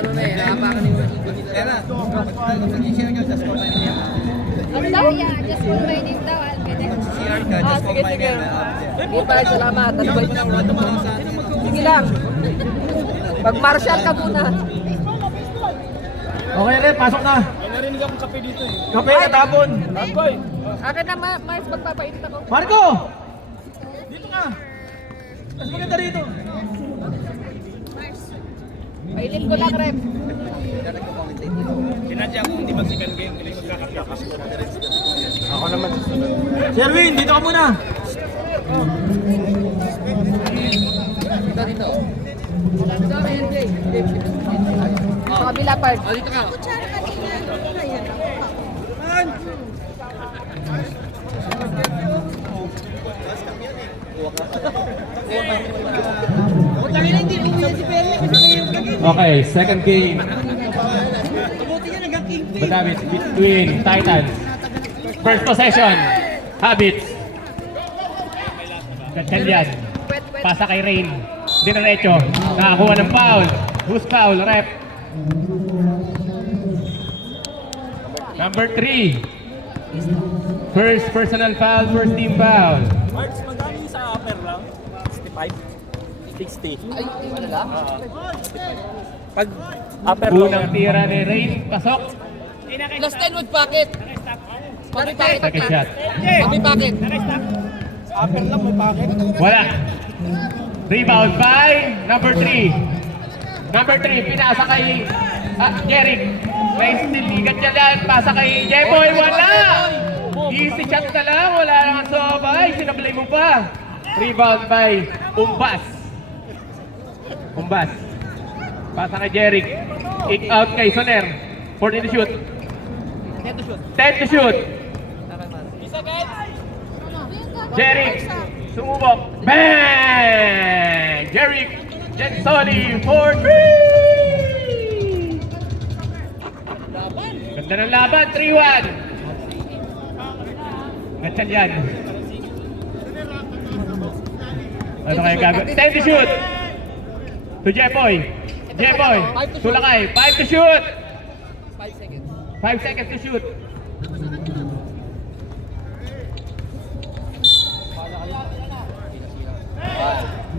ano na eh, nakapakan yung ikot nila. Kaya na, mag-share nyo, just call my name. Ano daw? Yeah, just call my name daw. I'll get it. CR ka, just call my name. Kita, salamat. Sige lang. Mag-marshal ka muna. Okay rin, pasok na. May narinig akong kape dito eh. Kape na tapon. Boy! Akin na, Mars, magpapainit ako. Marco! Dito ka. Mas maganda rito. Painit ko lang, Rep. Sinadya ko hindi mag-second game, hindi magkakapiakas ko. Ako naman susunod. Sherwin, dito ka muna. Dito. Sa kabila part. Oh, dito ka. Okay, second game. Madamit between Titans. First possession. Habits. Gatchalian. Pasa kay Rain. Dinerecho. Nakakuha ng foul. Who's foul? Rep. Number 3. First personal foul, first team foul. March, magkano yung sa upper lang? 65? 60? Ay, ano lang? Pag upper lang. Unang tira ni Rain. Pasok. Last 10 with pocket. Papi pocket. Second shot. Papi pocket. Upper lang, may packet. Wala. Rebound by number 3. Number 3, pinasa kay Jeric. May still ligat niya dyan. Pasa kay Jeboy. Wala! Easy shot na lang. Wala nang sobay. Sinablay mo pa. Rebound by Umbas. Umbas. Pasa kay Jeric. Kick out kay Soner. 14 to shoot. 10 to shoot. Jeric. Sumubok. Bang! Jeric. Jensoli for 3! Ganda ng laban. 3-1. Gatchalian. Ano kaya gagawin? 10 to shoot. To Jepoy. Jepoy. Tulakay. 5 to shoot. 5 seconds. 5 seconds to shoot.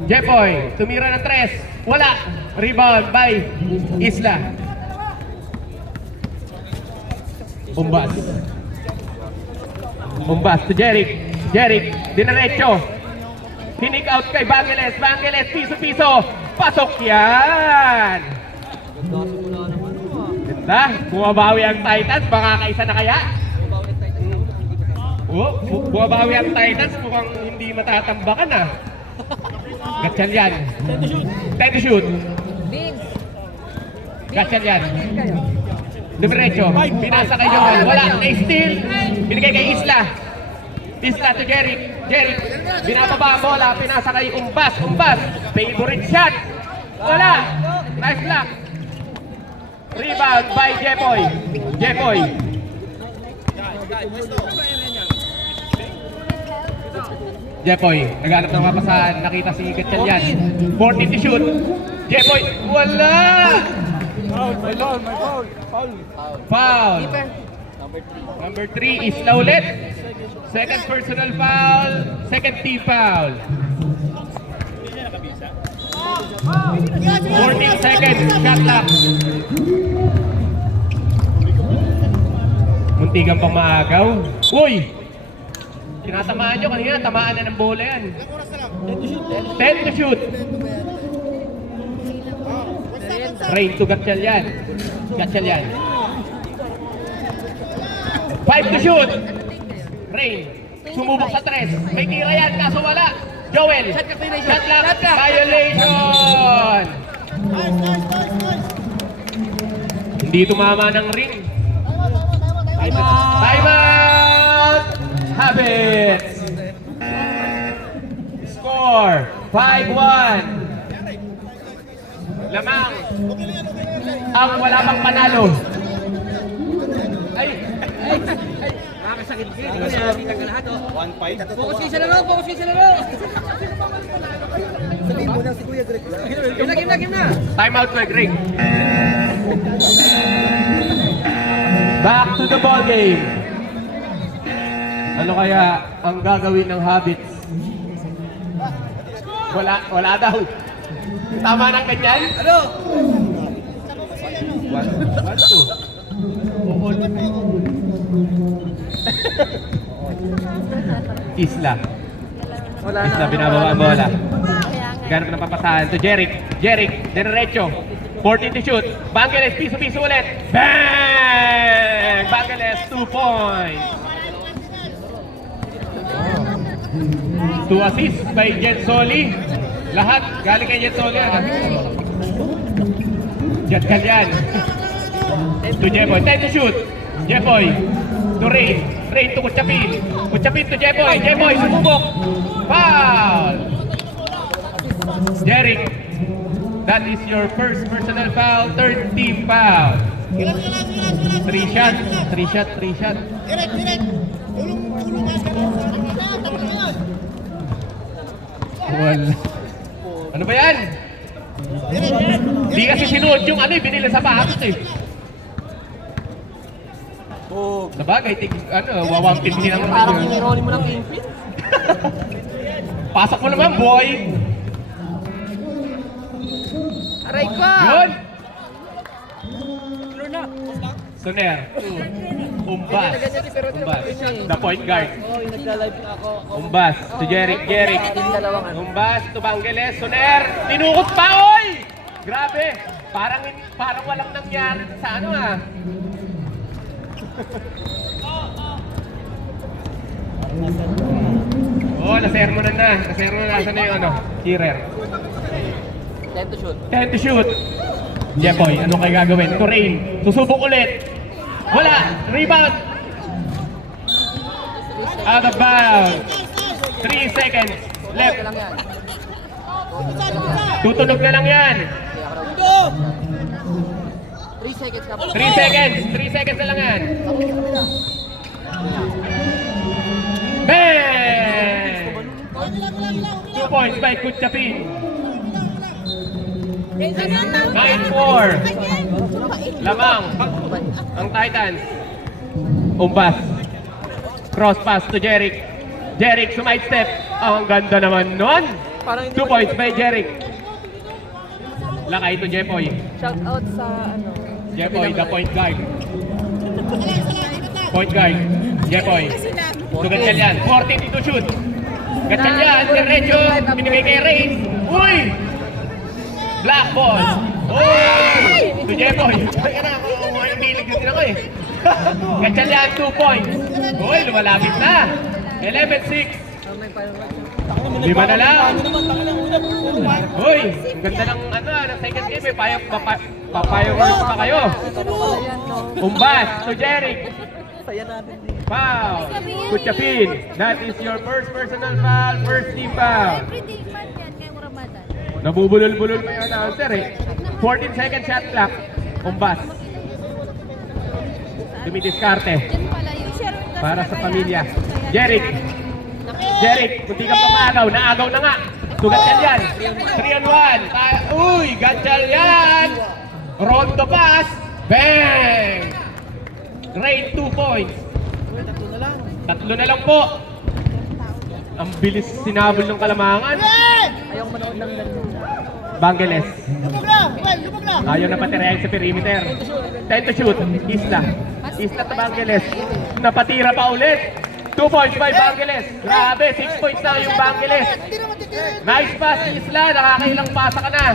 Jepoy. Tumira ng 3. Wala. Rebound by Isla. Umbas. Umbas to Jeric. Jeric. Dinerecho. Hinik out kay Bangeles. Bangeles. Piso-piso. Pasok yan. Ganda. Bumabawi ang Titans. Baka kaisa na kaya? Oh, bumabawi ang Titans. Mukhang hindi matatambakan ah. Gatchalian. 10 to shoot. Vince. Gatchalian. Diretso. Pinasa kay Joel. Wala. Na-steal. Binigay kay Isla. Isla to Jeric. Jeric. Binababa ang bola. Pinasa kay Umbas. Umbas. Favorite shot. Wala. Nice block. Rebound by Jepoy. Jepoy. Jepoy. Naghanap ng mapasahan. Nakita si Gatchalian. 14 to shoot. Jepoy. Wala. Foul, may foul, may foul. Foul. Foul. Number 3 is ulit. Second personal foul. Second team foul. 14 seconds. Shot clock. Muntikan pang maagaw. Uy! Tinatamaan nyo kanina. Tamaan na ng bola yan. 10 to shoot. Rain to Gatchalian. Gatchalian. 5 to shoot. Rain. Sumubok sa 3. May tira yan, kaso wala. Joel. Shot clock. Violation. Hindi tumama ng ring. Time out. Habits. Score. 5-1. Lamang ang wala pang panalo. Ay! Nakakasakit din. Nakakita ka lahat, oh. 1-5. Focus kayo sa laro, focus kayo sa laro. Sabihin mo lang si Kuya Greg. Game na. Time out, Greg. Back to the ball game. Ano kaya ang gagawin ng Habits? Wala daw. Tama ng ganyan? Ano? 1, 2. Isla. Isla, binababa ang bola. Ganap na papasahan to Jeric. Jeric, diretso. 14 to shoot. Bangeles, piso-piso ulit. Bang! Bangeles, 2 points. 2 assists by Jet Soli. Lahat galing kay Jet Soli. Jet Kalyan. To Jepoy. 10 to shoot. Jepoy. To Rain. Rain to Kuchapin. Kuchapin to Jepoy. Jepoy, sumubok. Foul! Jeric. That is your first personal foul. Third team foul. 3 shot. 3 shot. 3 shot. Wala. Ano ba yan? Di kasi sinuot yung ano eh, binila sa bakit eh. Sa bagay, wawampin din ang Parang niroli mo ng kingpin. Pasok mo naman, boy! Aray ko! Yun! Soner. Umbas. Umbas. The point guard. Nagla-live na ako. Umbas. To Jeric. Jeric. Umbas. To Bangeles. Soner. Tinukot pa, oy! Grabe. Parang walang nangyari sa ano ah. Oh, nasermonan na. Nasermonan na. Nasaan na yung ano? Shearer. 10 to shoot. 10 to shoot. Jepoy, ano kayo gagawin? To Rain. Susubok ulit. Wala. Rebound. Out of bounds. 3 seconds left. Tutunog na lang yan. 3 seconds ka po. 3 seconds. 3 seconds na lang yan. Bang! 2 points by Kuchapin. 9-4. Lamang. Ang Titans. Umbas. Cross pass to Jeric. Jeric, sumide step. Ang ganda naman nun. 2 points by Jeric. Lakay to Jepoy. Shout out sa ano. Jepoy, the point guard. Point guard. Jepoy. To Gatchalian. 14 to shoot. Gatchalian, diretso. Binigay kay Rain. Uy! Black ball. Uy! To Jepoy. Kaya na, umilig din ako eh. Gatchalian, 2 points. Uy, lumalapit na. 11-6. 5 na lang. Uy, ang ganda ng ano, ng second game eh. Papayong pa kayo. Umbas to Jeric. Foul. Kuchapin. That is your first personal foul, first team foul. Everyday man yan ngayong Ramadan. Nabubulol-bulol pa yung announcer eh. 14 second shot clock. Umbas. Dumidiskarte. Yan pala yung share with us Para sa mamaya. pamilya. Kaya- Jeric. Jeric, kunti ka pamagaw. Naagaw na nga. To Gatchalian. 3-on-1. Uy, Gatchalian. Rondo pass. Bang! Rain 2 points. Tatlo na lang po. Ang bilis sinabol ng Kalamangan. Ayaw manood ng ganun. Bangeles. Ayaw na patirayan sa perimeter. 10 to shoot. Isla. Isla to Bangeles. Napatira pa ulit. 2 points by Bangeles. Grabe, 6 points na yung Bangeles. Nice pass, Isla. Nakakailang pasa ka na.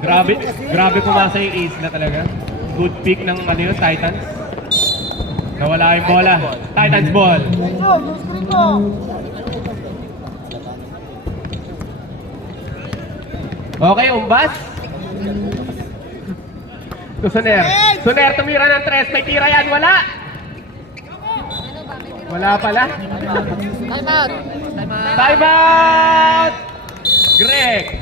Grabe pumasa yung Isla talaga. Good pick ng ano yun, Titans. Nawala yung bola. Titans ball. Okay, Umbas. To Soner. Soner, tumira ng 3. May tira yan. Wala. Wala pala. Time out! Time out! Time out! Greg.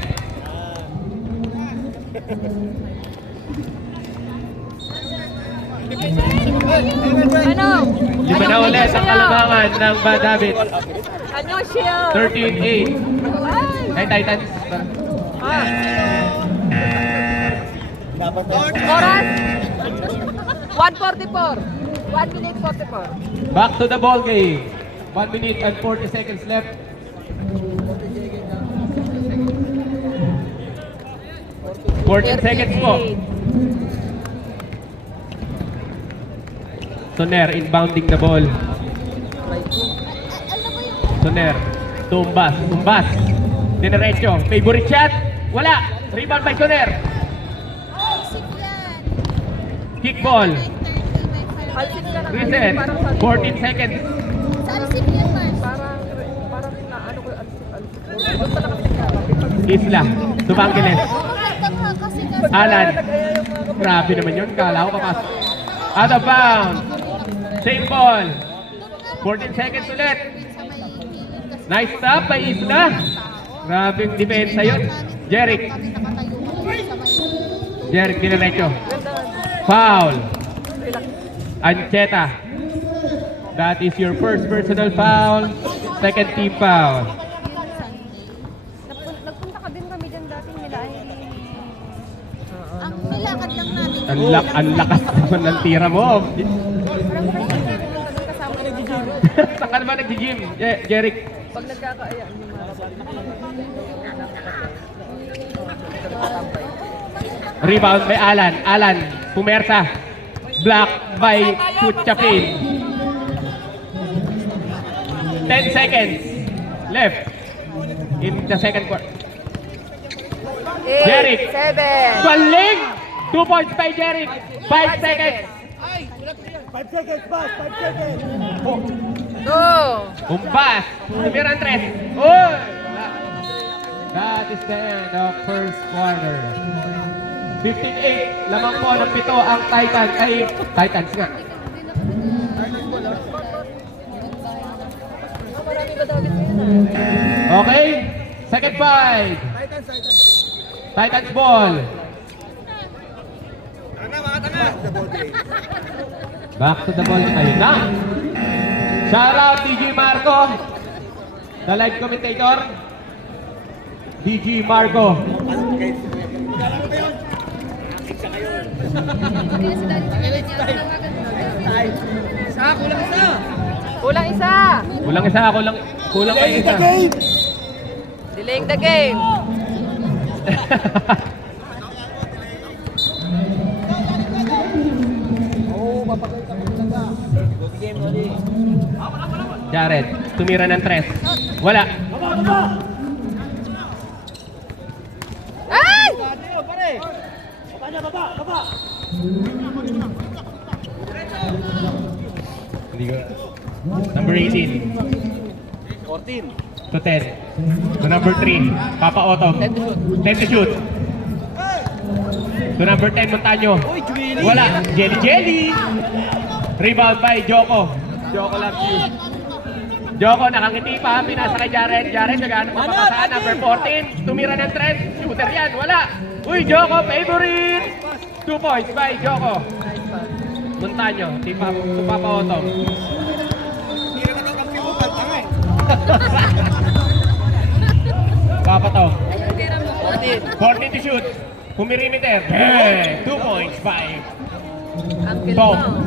Ano? Lima na ulit ang Kalamangan ng Bad Habits. Ano shield? 13-8. Ay! Kay Titans. Oras? 1:44. 1 minute 44. Back to the ball game. 1 minute and 40 seconds left. Fourteen seconds po. Soner inbounding the ball. Soner. Tumbas. Dinerecho. Favorite shot. Wala. Rebound by Soner. Kick ball. Alsip ka na. Reset. 14 seconds. Parang na ano ko alsip. Doon pala kami sa Isla. Tumangiles. Alan. Grabe naman yun. Kala ko kapasok. Out of bounds. Same ball. 14 seconds ulit. Nice stop by Isla. Grabe yung depensa yun. Jeric. Jeric dinerecho. Foul. Ancheta. That is your first personal foul. Second team foul. Nagpunta ka din kami dyan dati nila Irene. Ang nilakad lang namin. Ang lakas naman ng tira mo. Parang first time namin doon kasama yung Saan ka naman nag-gym, Jeric? Pag nagkakaayaan yung mga Rebound by Alan. Alan, pumersa. Block by Kutchapin. 10 seconds left in the second quarter. Jeric. 7. Galing! 2 points by Jeric. 5 seconds. 5 seconds, boss. 5 seconds. 2. Umbas. Tumira ang 3. Oh! That is the end of first quarter. 58. Lamang po ng 7 ang Titans. Ay, Titans nga. Marami ba daw yun? Okay. Second five. Titans ball. Back to the ball. Ayun na. Shout out DG Marco. The live commentator. DG Marco. Kulang isa. Kulang kayo isa. Delaying the game. Jared, tumira ng 3. Wala. Ay! Hindi ko. Number 18. 14. To 10. To number 3. Papa Otto. 10 to shoot. To number 10, Montaño. Wala. Jelly. Rebound by Joko. Joko loves you. Joko, nakangiti pa. Pinasa kay Jared. Jared, naghanap pa papasaan. Number 14. Tumira ng 3. Shooter yan. Wala. Uy, Joko, favorite. 2 points by Joko. Montaño. To Papa Otto. Papa Tom. 14 to shoot. Pumirimeter. 2 points by Uncle Tom. Tom.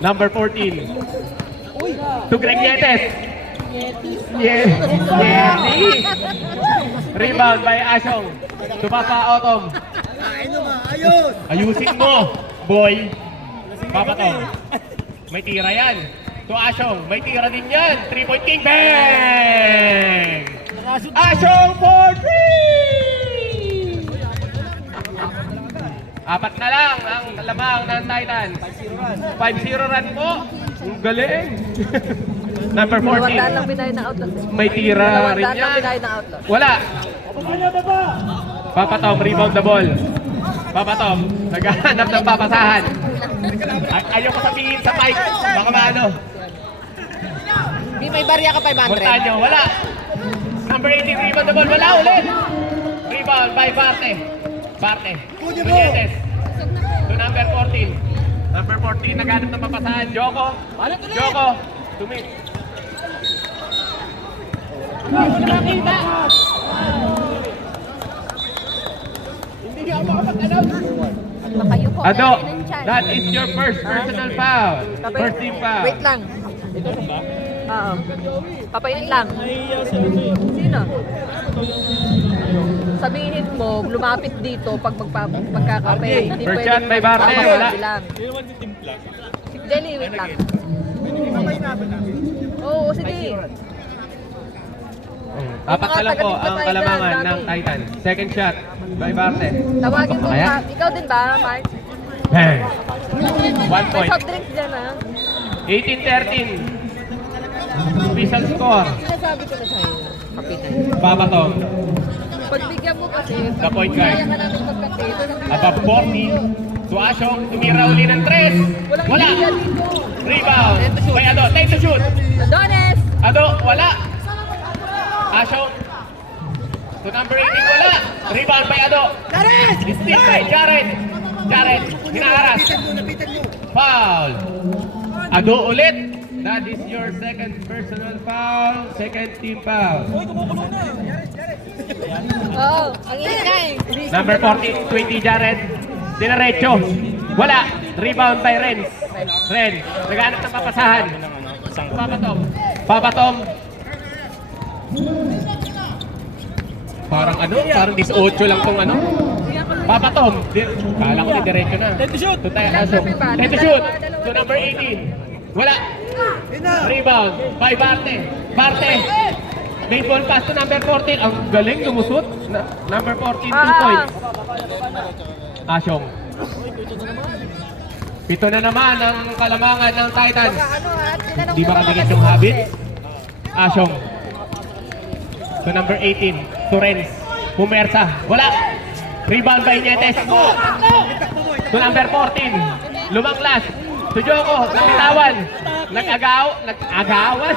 Number 14. To Greg Yetes. Yetis. Rebound by Ashong. To Papa Otom. Ayusin mo, boy. Papa Tom. May tira yan. To Ashong. May tira din yan. 3-point king. Bang! Ashong for 3! 4 na lang ang lamang ng Titans. 5-0 run po. Ang galing. Number 14. 200 lang binay na outlet. May tira rin 200 lang yan. binay na outlet. Wala. Papa Tom, rebound the ball. Papa Tom, naghahanap ng papasahan. Ayaw ko sabihin sa mic. Baka maano. Di may barya ka 500. Montaño, wala. Number 18, rebound the ball. Wala ulit. Rebound by Parte. Buñetes. To number 14. Number 14, naghanap ng papasahan. Joko. Makayuko. Ado, Kaya ng chan. that is your first personal foul. First team foul. Wait lang. Oo. Papainit lang. Sino? Sabihin mo, lumapit dito pag magkakape. Hindi First pwedeng shot by Barte, wala. bilang. Si Jelly, wait lang. Oo, sige. Apat na lang po ang Taga-Tigpa kalamangan Titan, ng dami. Titan. Second shot by Barte. Tawagin mo Kaya? pa. Ikaw din ba, Mark? Bang! 1 May point. soft drinks dyan, ha? 18-13. Official score. Sinasabi ko na sa'yo. Kapitay. Babatong. Pagbigyan mo kasi, The point guard. kaya ka namin magkape. Above 40. Suasyong tumira uli ng 3. Wala. Rebound. By Ado. Time to shoot. Adonis! Ado. Wala. Asyong. To number 18. Wala. Rebound by Ado. Steal by Jared. Jared. Hinaharas. Foul. Ado ulit. That is your second personal foul. Second team foul. Oo, ang ingay. Number 40, 20 Jared. Dinaretso. Wala. Rebound by Renz. Renz. Naghanap ng papasahan. Papatom. Papatom. Parang ano? Parang 18 lang tong ano? Papatom. Kala ko diretso na. Time to shoot. Time to shoot. To number 18. Wala. Rebound by Barte. Barte. Baseball pass to number 14. Ang galing lumusot. Number 14, 2 points. Asyong. Pito na naman ang kalamangan ng Titans. Di ba kadikit yung habit? Asyong. To number 18, Torrens. Pumersa. Wala. Rebound by Nietes. To number 14, Lumanglas. To Joko. Napitawan. Nag-agawan.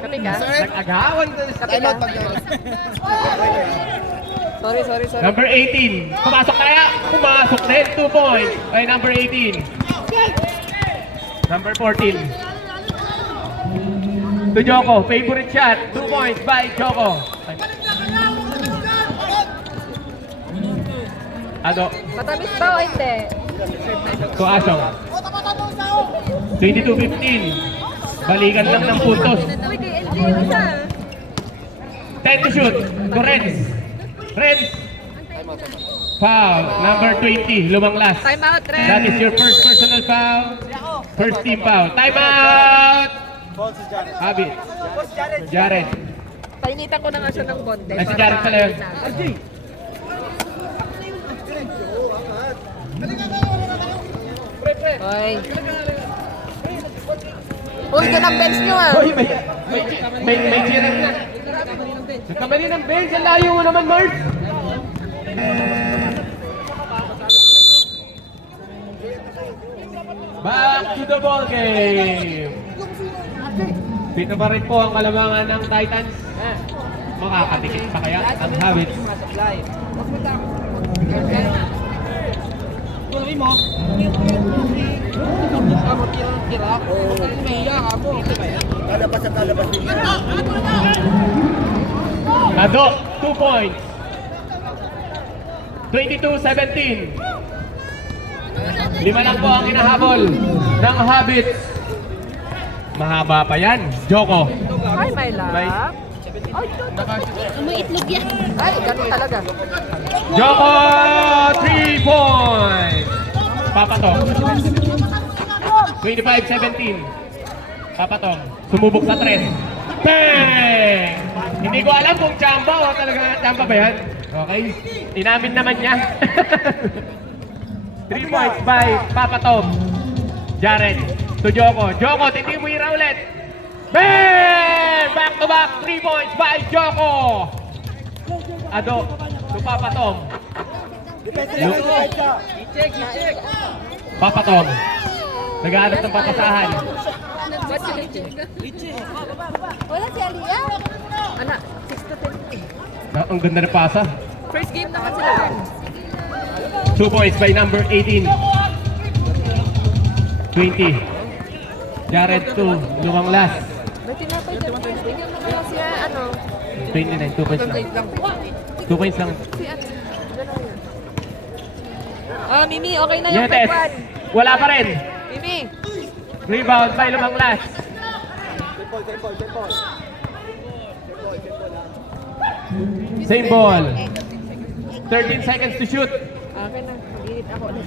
Kape ka? Nag-agawan. Kape ka? Sorry. Number 18. Pumasok kaya? Pumasok din. 2 points. Ay, number 18. Number 14. To Joko. Favorite shot. 2 points by Joko. Ado. Matamis ba o hindi? To Asyong. 22-15. Balikan lang ng puntos. Uy, kay LJ yung isa. 10 to shoot. To Renz. Renz. Foul. Number 20. Lumanglas. Time out, Ren. That is your first personal foul. First team foul. Time out! Habit. Jared. Painitan ko na nga siya ng bonte. Ay, si Jared pala yun. Hoy. Uy, doon ang bench nyo ah. Hoy, may cheering na. Nagkamali ng bench. Ang layo mo naman, Mark. Back to the ball game. Pito pa rin po ang kalamangan ng Titans. Makakatikit pa kaya ang Habits. Ado, 2 points. 22-17. 5 lang po ang hinahabol ng Habits. Mahaba pa yan. Joko. Ay, my love. May- Ay, May itlog yan. ay, ganun talaga. Joko, 3 points. Papatong. 25-17. Papatong. Sumubok sa 3. Bang! Hindi ko alam kung chamba o talaga chamba ba yan. Okay. Inamin naman niya. 3 points by Papatong. Jared to Joko. Joko, tindi mo ira ulit. Bang! Back to back. 3 points by Joko. Ado to Papatong. Papatong. Nag-aanap ng papasahan. Wala si Aliyah. Anak, 6 to 10. Ang ganda na pasa. First game naman sila din. 2 points by number 18. 20. Jared to Lumanglas. May tinapay dyan. Bigyan mo kaya siya, ano, 29, 2 points lang. Wait lang. 2 points lang. Ah, Mimi, okay na yung Yetes, first one. wala pa rin. Mimi. Rebound by Lumanglas. Same ball. 13 seconds to shoot. Okay na, mag-init ako ulit.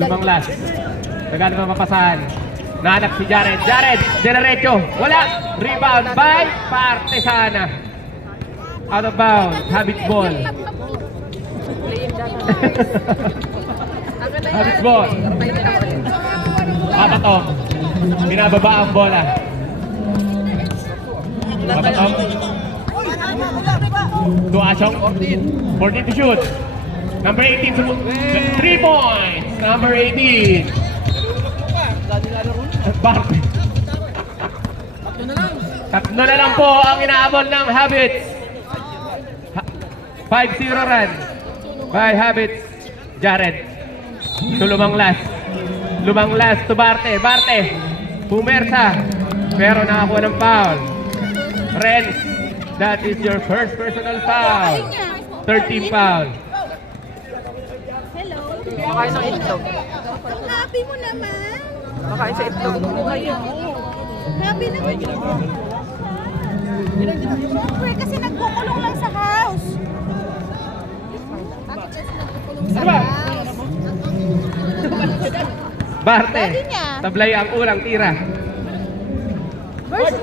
Lumanglas. Nagano pa mapasahan. Nahanap si Jared. Jared, dinerecho. Wala. Rebound by Partesana. Out of bounds. Habit ball. Playing data. Akin na Habit yan. ball. May na ako ulit. Papatom. Binababa ang bola. Papatom. To Asyong. 14 to shoot. Number 18 to 3 points. Number 18. Bart. Tatlo na lang po ang inaabot ng Habits. 5-0 run by Habits. Jared. To Lumanglas. Lumanglas to Barte. Barte. Pumersa. Pero nakakuha ng foul. Renz. That is your first personal foul. 13 foul. Hello. Makain ng itlog. Ang happy mo naman. Makain sa itlog. Happy naman. Siyempre, kasi nagkukulong lang sa house. Bakit kasi nagkukulong sa house? Barte. Daddy niya. Tablay ang ulang tira. Where's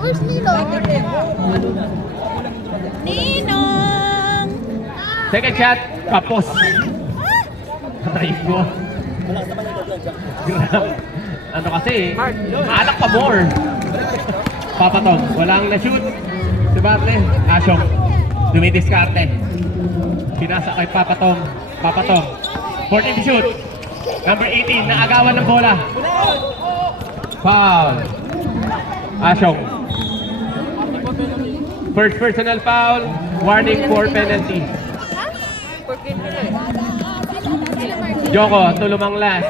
Ninong? Ninong! Second shot. Kapos. Patay ko. Grabe. Ano kasi, maanak pa more. Papatong. Walang na-shoot. Si Barte. Asyong. Dumidiskarte. Pinasa kay Papatong. Papatong. 14 to shoot. Number 18. Naagawan ng bola. Foul. Asyong. First personal foul. Warning for penalty. 14 nila eh. Joko to Lumanglas.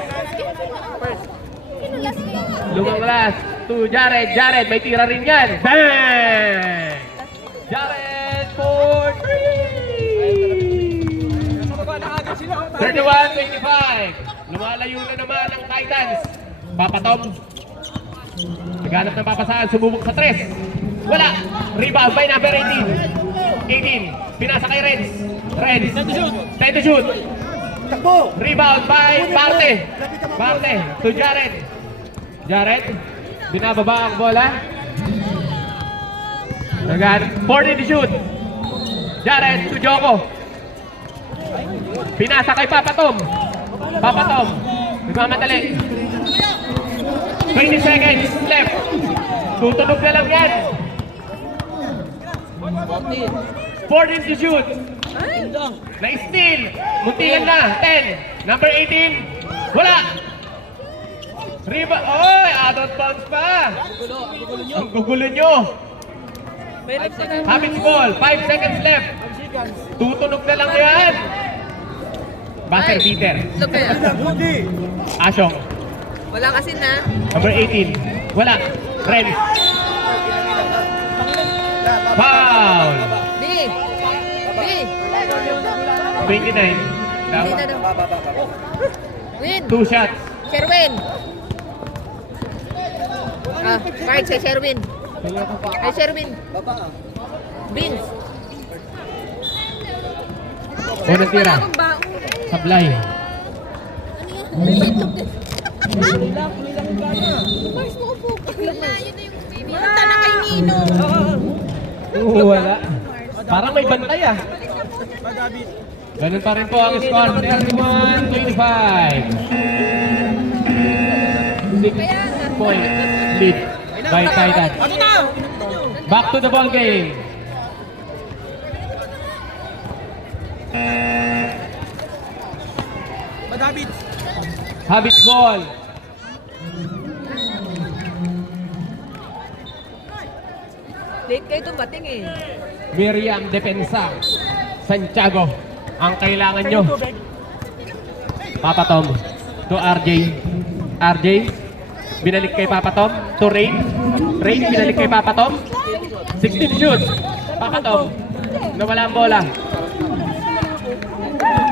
Sino last name? Lumanglas to Jared. Jared, may tira rin yan. Bang! Jared for 3! 31-25. Lumalayo na naman ang Titans. Papatom. Naghanap ng papasahan. Sumubok sa 3. Wala. Rebound by number 18. 18. Pinasa kay Renz. Renz. 10 to shoot. Rebound by Barte. Barte to Jared. Jared. Binababa ang bola. Naghanap. 40 to shoot. Jared to Joko. Pinasa kay Papatom. Papatom. Nagmamadali. 20 seconds left. Tutunog na lang yan. 14 to shoot. Na-steal. Muntilan na. 10. Number 18. Wala. Rebound. Oy, out of bounds pa. Ang gugulo nyo. Habits ball. 5 seconds left. Tutunog na lang yan. Buzzer beater. Itlog kaya. Asyong. Wala kasi na. Number 18. Wala. Renz. Foul. B. B. 29. Hindi na daw. Win. 2 shots. Sherwin. Ah, kahit si Sherwin. Ay, Sherwin. Beans. Unang tira. Wala akong baon. Sablay. Mars mo upo. Yun na yung baby. Punta na kay Ninong. Wala. Parang may bantay ah. Ganun pa rin po ang score. 31-25. 6 point lead by Titans. Back to the ball game. Habits ball. Late kayo dumating eh. Miriam Depensa. Santiago. Ang kailangan nyo. Papatom. To RJ. RJ. Binalik kay Papa Tom. To Rain. Rain, binalik kay Papa Tom. 16 shoot. Papa Tom. Nawala ang bola.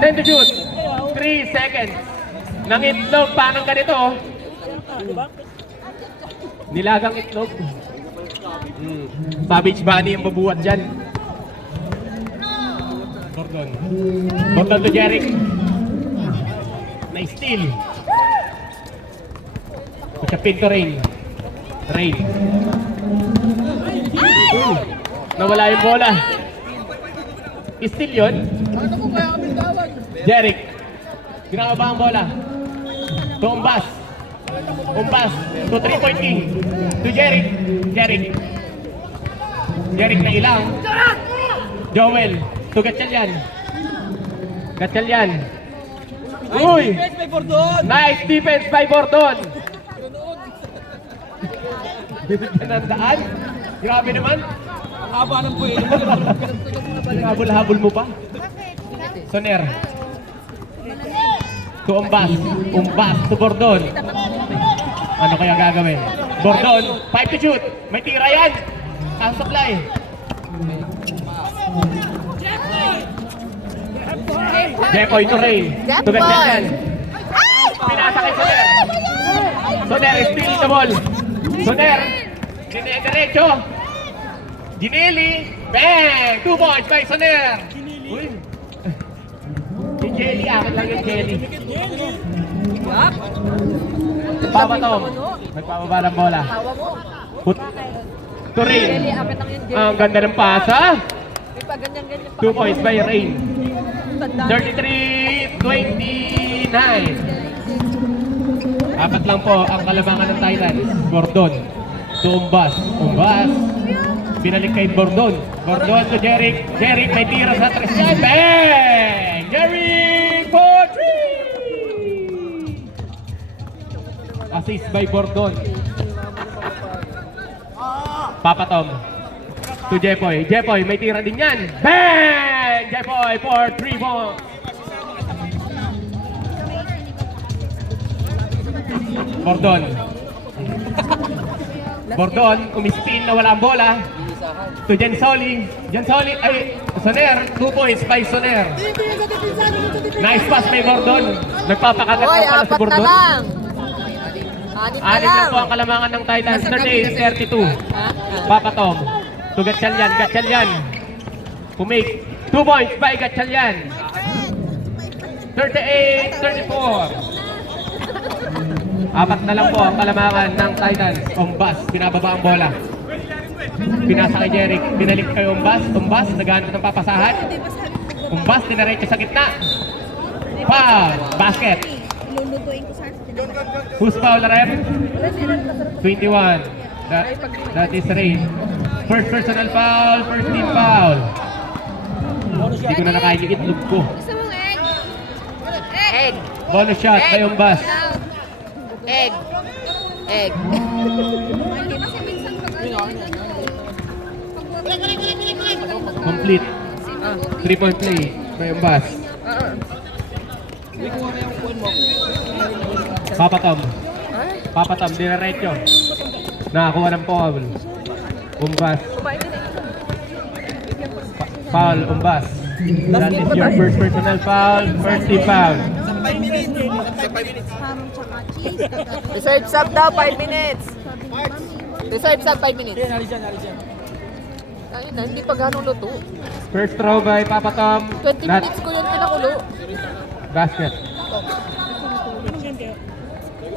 10 to shoot. 3 seconds. Nang itlog, parang ganito. Oh. Nilagang itlog. Savage Bunny ang babuhat dyan. Gordon. Gordon to Jeric. Na-steal. Kuchapin to Rain. Rain. Nawala yung bola. Steal yun. Jeric. Ginawa ba ang bola? To Umbas. Umbas. To 3-point king. To Jeric. Jeric. Jeric na ilang. Joel. To Gatchalian. Gatchalian. Uy! Nice defense by Bordon. Bibigyan ng daan. Grabe naman. Haba ng puwede. Habol-habol mo pa. Soner. To Umbas. Umbas to Bordon. Ano kaya gagawin? Bordon, 5 to shoot. May tira yan. Ang supply. Jepoy to Rain. To Gatchalian. Pinasa kay Soner. Soner, steal the ball. Soner. Dinecho. Ginili. Bang! 2 points by Soner. Uy. Yung jelly, akin lang yung jelly. Papa Tom. Nagpapaba ng bola. Tawa mo. Put. To Rain. Jelly, akin lang yung jelly. Ang ganda ng pasa. May pa ganyan-ganyan pa. 2 points by Rain. Tanda. 33-29. Apat lang po ang kalamangan ng Titans. Gordon to Umbas. Umbas. Binalik kay Gordon. Gordon to Jeric. Jeric may tira sa 3. Bang! Jeric for 3! Assist by Gordon. Papa Tom. To Jepoy. Jepoy may tira din yan. Bang! Jepoy for 3 points. Bordon. Bordon, umispin na wala ang bola. To Jensoli. Jensoli, ay, Soner. 2 points by Soner. Nice pass by Bordon. Nagpapakagat Hoy, na pala si apat na Bordon. lang. Anim na Anim lang. lang po ang kalamangan ng Titans. 38-32. Papa Tom. To Gatchalian. Gatchalian. Kumake. 2 points by Gatchalian. 38-34. Apat na lang po ang kalamangan ng Titans. Umbas, binababa ang bola. Pinasa kay Jeric. Binalik kay Umbas. Umbas, naghanap ng papasahan. Umbas, dinaretso sa gitna. Foul! Basket. Who's foul, ref? 21. That is Rain. First personal foul, first team foul. Hindi ko na nakain yung itlog ko. Gusto mong egg? Egg. Bonus shot by Umbas. Egg. Egg. Hindi kasi minsan pag Complete. 3-point play by Umbas. Papa Tom. Papa Tom, dinaretso. Nakakuha ng foul. Umbas. Foul, Umbas. That is your first personal foul, first team foul. Reserve sub daw, 5 minutes. Reserve sub, 5 minutes. Ayun na, hindi pa ganong luto. First throw by Papa Tom. 20 Not minutes ko yun pinakulo. basket.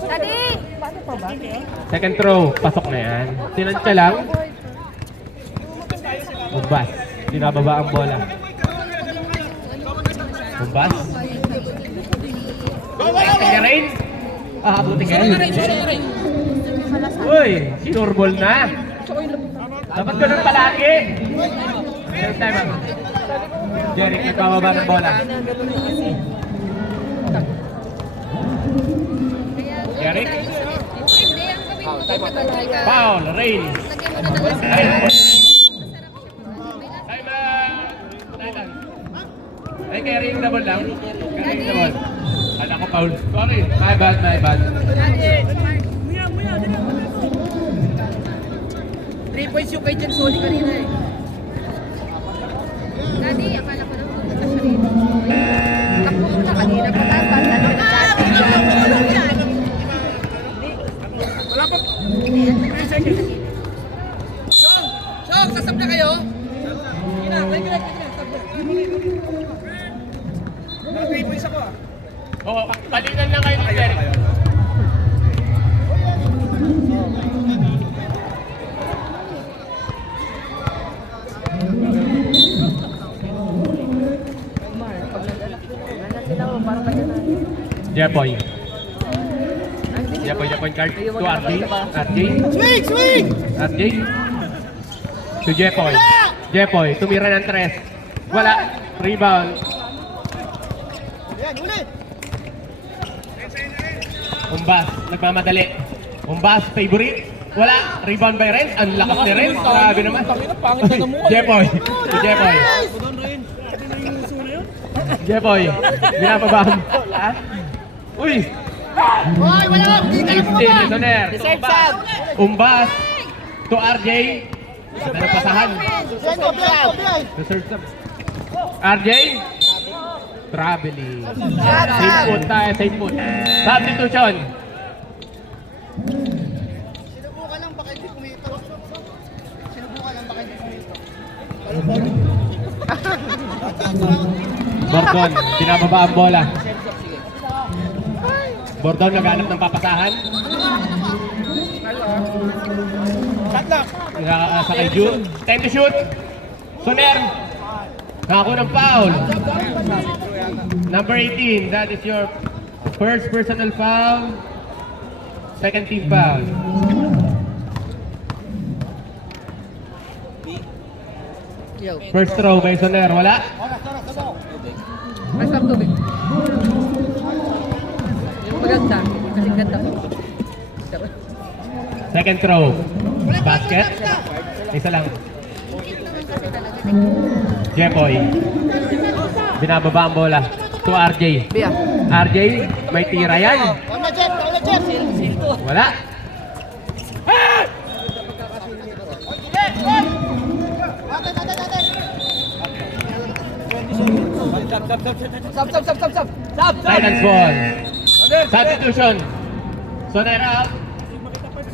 Daddy! Second throw, pasok na yan. Tinansya lang. Umbas. Dinababa ang bola. Umbas. Kaya Rain. Abuti ka. Uy, sinurbol na. Dapat ganun palagi. Third time ako. Jeric, nagpababa ng bola. Jeric. Foul, Rain. Time Titans. Ay, carrying the ball lang. Carrying the ball. Kala ko foul. Sorry, my bad, my bad. points yung kay Jen Soli kanina eh. Daddy, akala ko lang pupunta siya rito. Takbo ko na kanina pa dapat. Ano na dati? Wala pa. Chong, sasab na kayo? Sige na, balik na. Mga 3 points ako ah. Oo, palitan lang kayo ni Derek. Jepoy. Jepoy card to RJ. Swing! RJ. To Jepoy. Jepoy, tumira ng 3. Wala. Rebound. Yan, ulit! Umbas, nagmamadali. Umbas, favorite. Wala. Rebound by Renz. Ang lakas ni Renz. Grabe naman. Jepoy. To Jepoy. Jepoy. Binababaan. Ha? Uy! Hoy, wala! Hindi ka na bumaba! Soner. Reserve sub. Umbas. To RJ. Ano pasahan? Yan, sub! Reserve sub. RJ. Traveling. Sub, Safe sub. foot tayo, safe foot. Substitution. Sinubukan lang baka hindi kumito. Sinubukan lang baka hindi kumito. Bordon, binababa ang bola. Bordon naghanap ng papasahan. Shot lang! Sa kay June. Time to shoot. Soner. Nakakuha ng foul. Number 18, that is your first personal foul. Second team foul. First throw by Soner, wala. May stop tubig. Yung maganda. Kasi ganda ko. Second throw. Basket. Isa lang. Jepoy. Binababa ang bola. To RJ. Bia. RJ, may tira yan. Wala, Jet! Wala, Jet! Wala. Silence ball. Substitution. Soner out.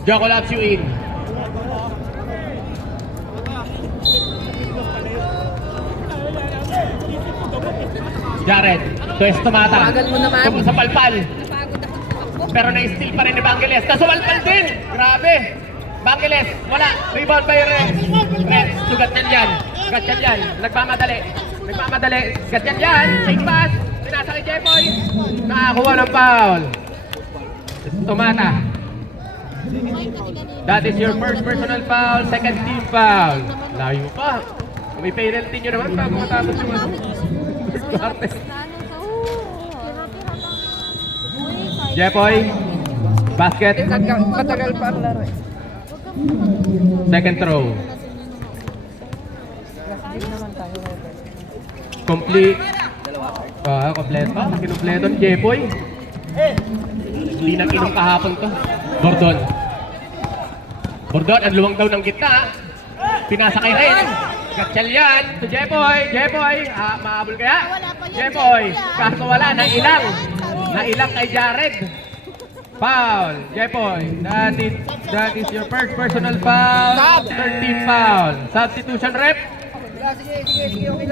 Joko Labs you in. Jared, Tues tumata. Bagal mo naman. Sa palpal. Pero na-steal pa rin ni Bangeles. Nasumalpal din. Grabe. Bangeles, wala. Rebound by Renz. Renz, sugat yan. Sugat yan. Nagmamadali. Sugat yan. Take pass. Pinasa kay Jepoy. Nakakuha ng foul. Tumata. That is your first personal foul. Second team foul. Layo pa. May penalty nyo naman bago matapos yung ano. First quarter. Jepoy. Basket. Matagal pa ang laro eh. Second throw. Complete. Kompleto. Kinumpleto ni Jepoy. Hindi na kinong kahapon to. Bordon. Bordon, ang luwang daw ng gitna. Pinasa kay Renz. Gatchal yan. To Jepoy. Jepoy. Mahabol kaya? Jepoy. Kaso wala. Nailang kay Jared. Foul. Jepoy. That is your first personal foul. Third team foul. Substitution rep.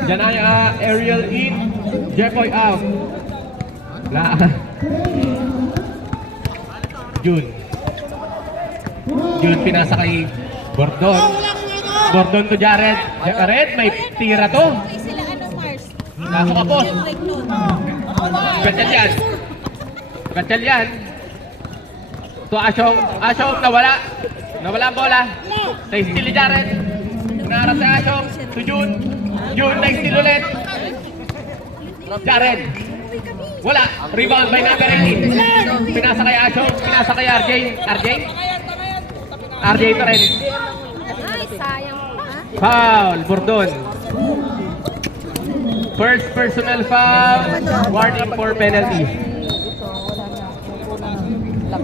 Janaya aerial in. Jepoy out. June pinasa kay Bordon. Bordon to Jared. Jared, may tira to. Sila ano, Mars? Kaso kapos. Like noon. Gatchal yan. To Ashong. Ashong nawala. Nawala ang bola. Sa steal ni Jared. Naharap sa Ashong. To June. June na steal ulit. Jared. Wala. Rebound by number 18. Pinasa kay Ashong. Pinasa kay RJ. RJ to rin. Ay, sayang. Ha? Foul. Bordon. First personal foul. Warning for penalty.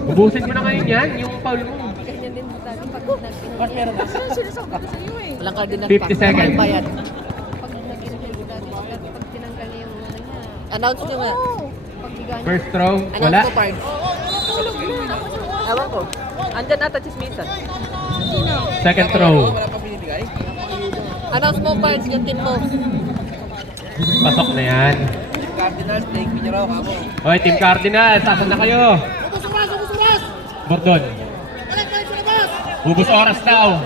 Ubusin mo na ngayon yan, yung foul mo. second dati pag nag-interview. Sinasabi ko sa iyo eh. Walang cardinal 50 seconds. Bayad. Pag nag-interview dati, pag tinanggal niya yung ano niya. Announce nyo nga. Pag higa niya. First throw, Announce wala. mo, Pard. Ewan ko. Andyan ata chismisan. Second throw, Announce mo, Pard, yung team mo. pasok na yan. Cardinals, take me raw kamo. Hoy, Team Cardinals, asan na kayo? Bordon. Ubus oras daw.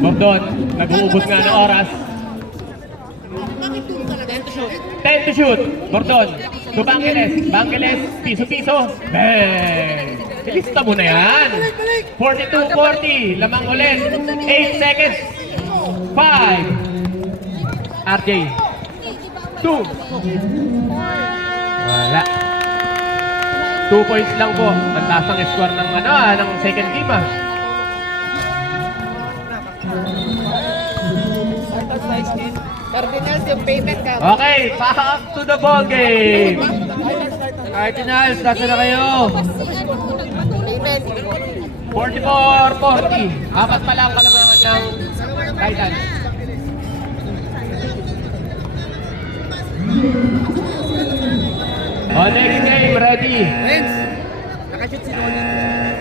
Bordon, nag-uubos nga ng oras. 10 to shoot. Bordon. To Bangeles. Bangeles, piso-piso. Bang! Ilista mo na yan. 42-40. Lamang ulit. 8 seconds. 5. RJ. 2. Wala. 2 points lang po. Ang taas ang score ng ng second game Cardinals, yung payment ka. Okay, back to the ball game. Cardinals, nasa na kayo? Payment. 44-40. Apat pa lang kalamangan ng Titans. Oh, next game, ready. Friends, nakashoot si Nolan.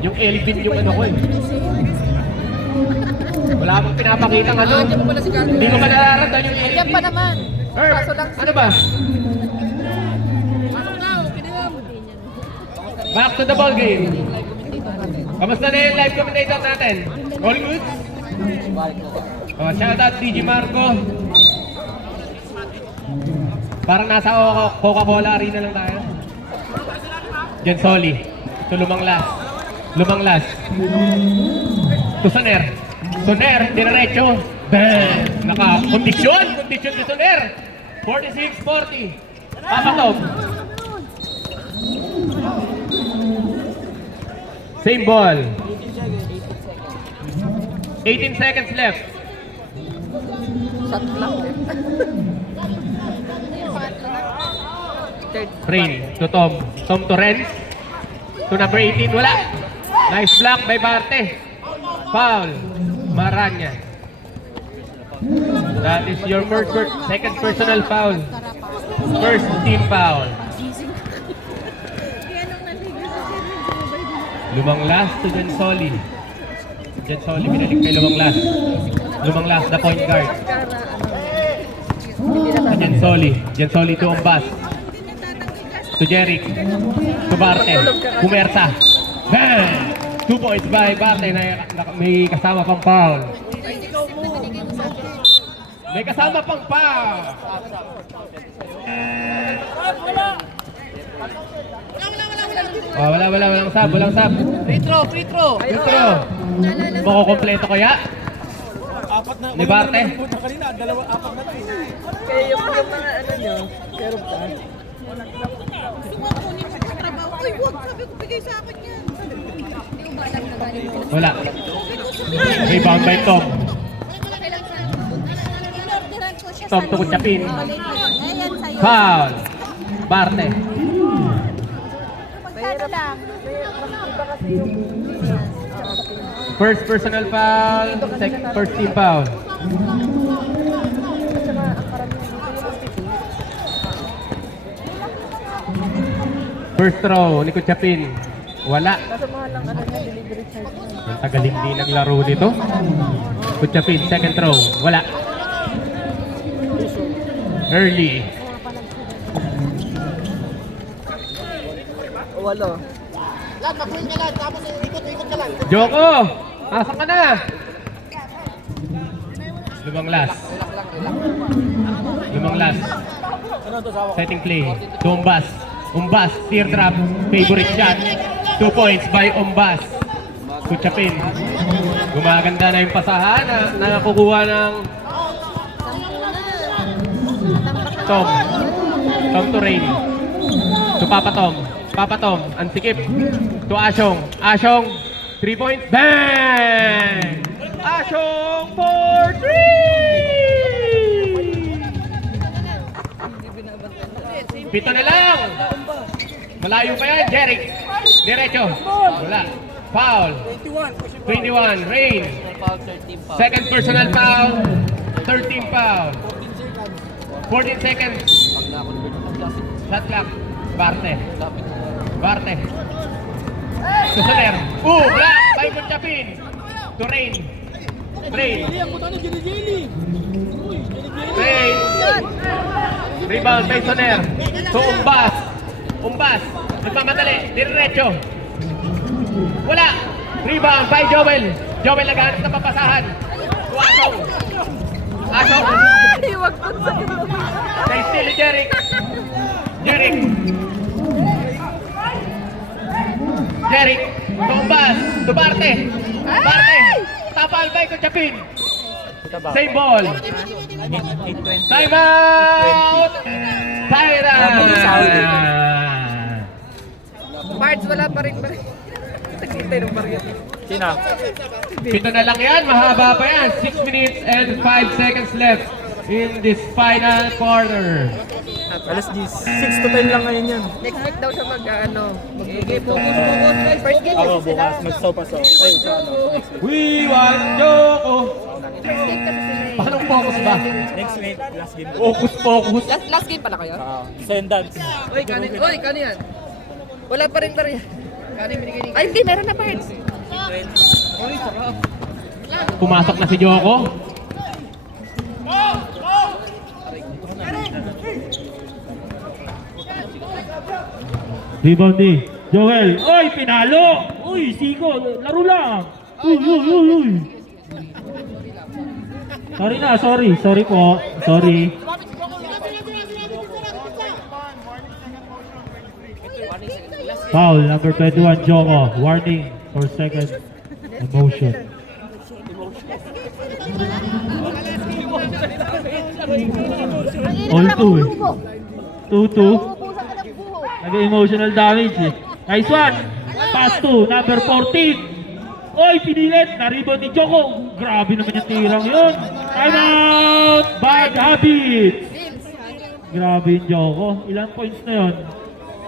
Yung Elvin yung ano ko eh. Wala akong pinapakita ng ano. Diyan mo pala si Cardinals. Hindi ko pa nararamdaman yung Elvin. Yan pa naman. Herb, Kaso lang. ano ba? Back to the ball game. Kamusta na yung live commentator natin? All good? Oh, shout out DJ Marco. Parang nasa Coca-Cola Arena lang tayo. Jen Soli. To Lumanglas. Lumanglas. To Soner. Soner, diretso. Bang! Naka-kondisyon! Kondisyon ni Soner. 46-40. Papatog. Same ball. 18 seconds left. Shot lang. Third. Rain to Tom. Tom to Renz. To number 18. Wala. Nice block by Barte. Foul. Maranya. That is your second personal foul. First team foul. Lumanglas to Jensoli. Jensoli binalik kay Lumanglas. Lumanglas, the point guard. Jensoli. Jensoli to Umbas. To Jeric. To Barte. Pumersa. Bang! 2 points by Barte na may kasama pang foul. May kasama pang foul. Oh, walang sub, walang sub. Free throw, free throw. Dito. Makukompleto kaya? Apat na. Ni Barte? Kanina, dalawa, apat na. Kaya yung mga ano nyo, kerop ka. Uy, wag! Sabi ko, bigay sa akin yan. Hindi ko ba alam na galing ko. Wala. Rebound by Tom. Inorderan ko siya Tom to Kuchapin. Ayan sa'yo. Foul. Barte. Magkano lang? Iba kasi yung First personal foul. First team foul. First throw ni Kuchapin. Wala. kaso mahal lang ano niya, delivery charge. Ang tagaling di naglaro dito. Kuchapin, second throw. Wala. Early. Walo. Joko! Asan ka na? Lumanglas. Lumanglas. Setting play. To Umbas. Umbas, teardrop. Favorite shot. 2 points by Umbas. Kuchapin. Gumaganda na yung pasahan na nakukuha ng Tom. Tom to Rainy. To Papa Tom. Papa Tom, ang sikip. To Asyong. Asyong, 3 points. Bang! Asyong for 3! Pito na lang. Malayo pa yan, Jeric. Diretso. Wala. Foul. 21. Rain. Second personal foul. 13 foul. 14 seconds. Shot clock. Barte. To Soler. Wala. By Gunchapin. To Rain. Rain. Rebound by Soler. To Umbas. Nagmamadali. Diretso. Wala. Rebound by Joel. Joel naghahanap ng papasahan. Asong. Ay, wag po sa Kay Steely Jeric. Tumbas. Dubarte. Tapal by Gunchapin. Same ball. Time out. Tyra. Parts, wala pa rin. Nagkintay ng barya. Sina? Pito na lang yan. Mahaba pa yan. 6 minutes and 5 seconds left in this final quarter. Alas 6 to 10 lang ngayon yan. Next week daw siya mag-dito. Focus. First game Ako, kasi sila. bukas magsopaso. Ay, sa ano? We want Joko. First game kasi sila eh. Paano focus ba? Next week, last game. Focus. Last game pala kayo? Sendance. Uy, kano yan? Wala pa rin barya. Ay, hindi, meron na parts. Pumasok na si Joko. Rebound ni Joel. Oy, pinalo! Uy, Siko, laro lang. Uy. Sorry po. Sorry. Foul, number 21, Joko. Warning for second emotion. All two eh. 2-2. Nag-emotional damage eh. Nice one. Pass to number 14. Oy, pinilit. Na-rebound ni Joko. Grabe naman yung tirang yun. Time out. Bad habits. Grabe yung Joko. Ilang points na yun?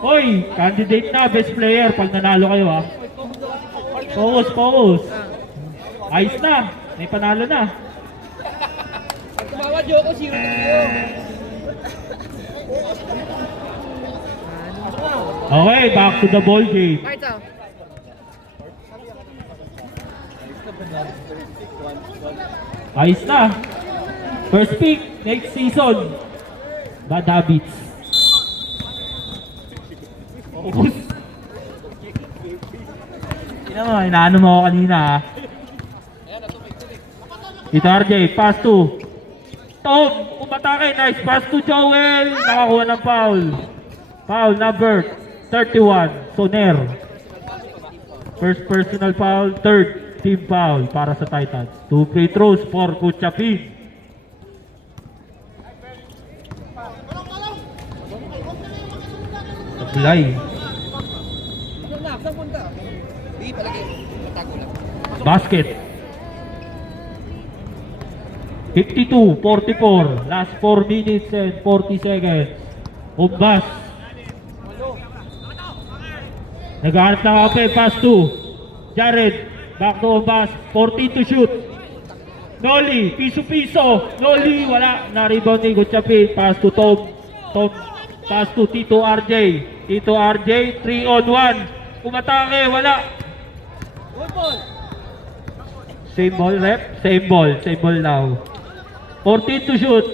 Oy, candidate na. Best player pag nanalo kayo ha. Focus. Ayos na. May panalo na. Tumawa, Joko, 0-0. Okay, back to the ball game. Parts, oh. Ayos na. First pick, next season. Bad habits. Focus. Inaano mo ako kanina ha. Ito RJ, pass to Tom, umatake, nice pass to Joel. Nakakuha ng foul. Foul number 31, Soner. First personal foul, third team foul para sa Titans. 2 free throws for Gunchapin. Apply. Basket. 52-44. Last 4 minutes and 40 seconds. Umbas. Naghahanap ng kape. Pass to Jared. Back to Umbas. 14 to shoot. Noli. Piso-piso. Noli. Wala. Na-rebound ni Gunchapin. Pass to Tom. Pass to Tito RJ. Tito RJ. 3 on 1. Umatake. Wala. Same ball rep. Same ball now. 14 to shoot.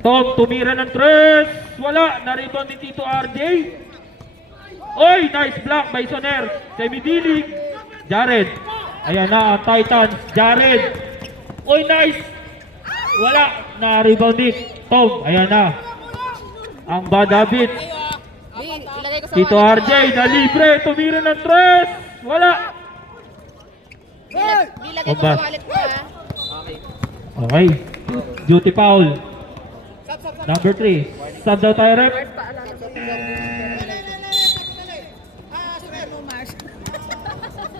Tom, tumira ng tres. Wala. Na-rebound ni Tito RJ. Oy, nice block by Soner. Semidilig. Jared. Ayan na ang Titans. Jared. Oy, nice. Wala. Na-rebound ni Tom. Ayan na. Ang bad habit. Tito RJ na libre. Tumira ng tres. Wala. Nilagay ko sa wallet ko ha. Okay. Duty foul. Number 3. Sub daw tayo rep.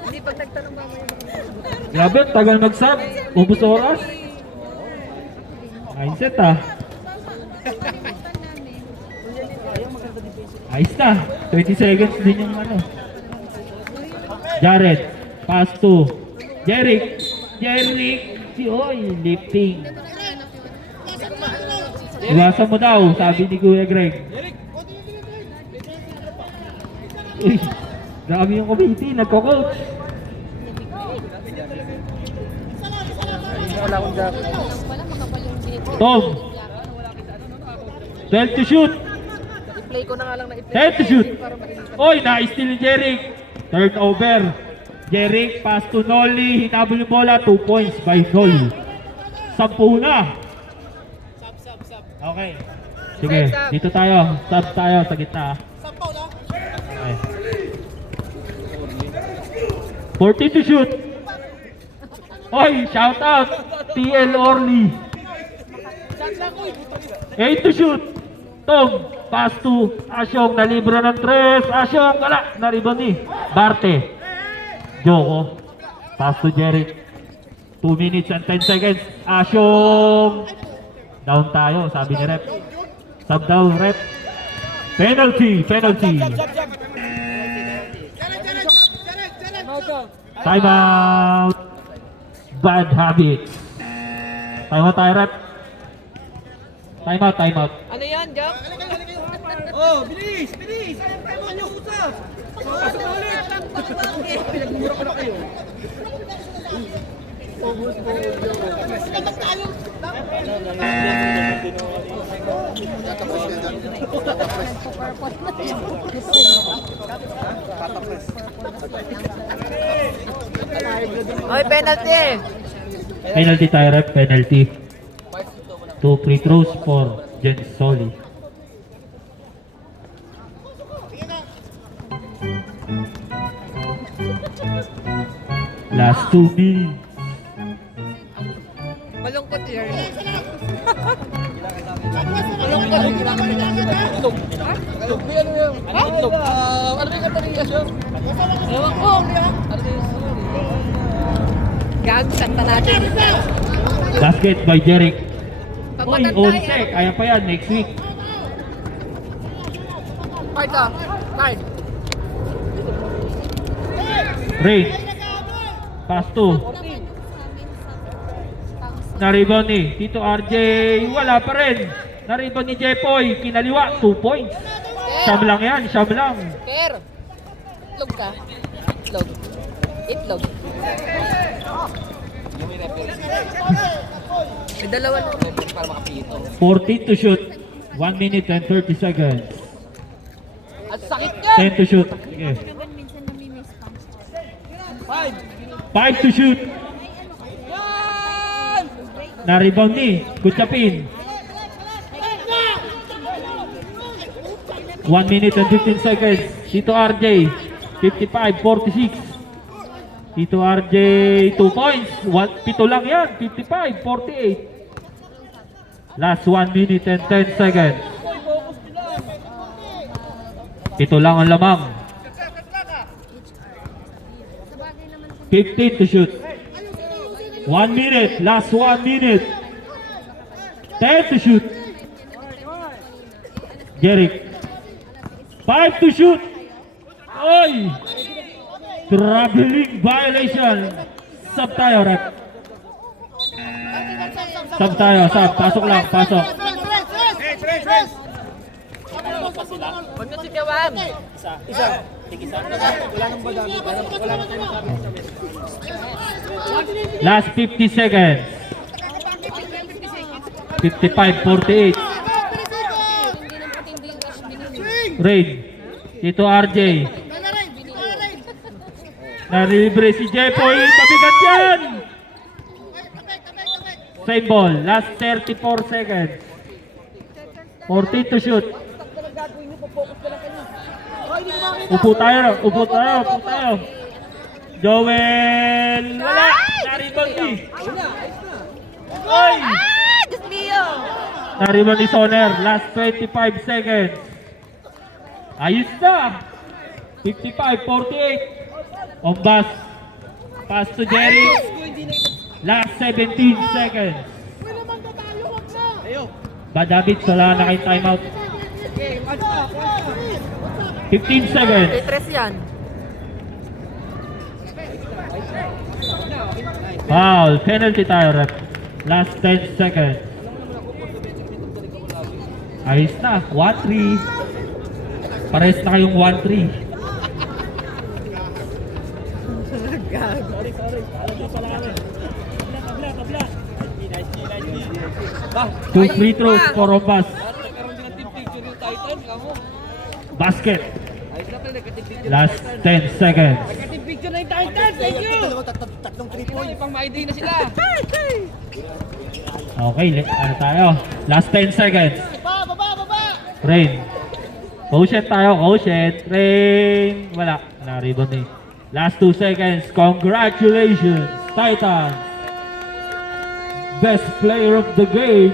Hindi pag nagtanong ba mo yun? Grabe, tagal mag-sub. Ubus oras. Mindset ah. Ayos na. 20 seconds din yung ano. Jared. Pass to Jeric. Si Oy. Lifting. Iwasan mo daw, sabi ni Kuya Greg. Uy, grabe yung committee, nagko-coach. Tom. 12 to shoot. I-play ko na nga lang na i-play. 10 to shoot. Oy, na-steal ni Jeric. Turnover. Jeric, pass to Nolly. Hinabol yung bola, 2 points by Nolly. 10 na. Okay. Sige, dito tayo. Sub tayo sa gitna. Okay. 14 to shoot. Oy, shout out. TL Orly. 8 to shoot. Tom, pass to Asyong, nalibra ng 3. Asyong, wala. Naribon ni Barte. Joko. Pass to Jeric. 2 minutes and 10 seconds. Asyong. Down tayo, sabi ni Rep. Sub down, Rep. Penalty. Time out. Bad habits. Time out tayo, Rep. Time out. Ano yan, Jack? Oh, bilis! Ano nyo usap? Pasok na ulit! Pinagmura ko na kayo. Oy, penalty! Penalty tayo, Rep. Penalty. 2 free throws for Jen Soli. Last 2 minutes. Malungkot yun. Ewan ko. Gago, kanta natin. Basket by Jeric. Oy, Pamatanda Onse. yan. Kaya pa yan next week. Card ka. Card. Ray. Pass to. Naribon ni Tito RJ. Wala pa rin. Naribon ni Jepoy. Kinaliwa. 2 points. Siyam lang yan. Siyam lang. Ker. Itlog ka. Itlog. May dalawa na. Para makapito. 14 to shoot. 1 minute and 30 seconds. At sakit yan! 10 to shoot. Sige. 5 to shoot. Na-rebound ni Kuchapin. 1 minute and 15 seconds. Tito RJ. 55-46. Tito RJ 2 points. 7 lang yan. 55-48. Last 1 minute and 10 seconds. 7 lang ang lamang. 15 to shoot. 1 minute. Last 1 minute. 10 to shoot. Jeric. 5 to shoot. Oy! Traveling violation. Sub tayo, Rep. Sub tayo, sub. Pasok lang, pasok. Huwag na sigawan. Last 50 seconds. 55-48. Raid. Tito RJ. Naribre si Jepoy. Pabigat yan. Same ball. Last 34 seconds. 14 to shoot. Upo tayo. Joel. Wala. Naribang ni. Oy. Diyos mio! Naribang ni Soner. Last 25 seconds. Ayos na. 55-48. Ombas. Pass to Jerry. Last 17 seconds. Badabit, wala na kayong timeout. 15 seconds. Kay Tres yan. Foul. Penalty tayo, ref. Last 10 seconds. Ayos na. 1-3. Pares na kayong 1-3. Two free throws for Rombas. Basket. Last 10 seconds. Picture na yung Titans, thank you! Tatlong 3 points. Pang ma-ID na sila. Okay, ano tayo? Last 10 seconds. Baba! Rain. Quotient tayo, quotient. Rain. Wala. Na-rebound eh. Last 2 seconds. Congratulations, Titans. Best player of the game,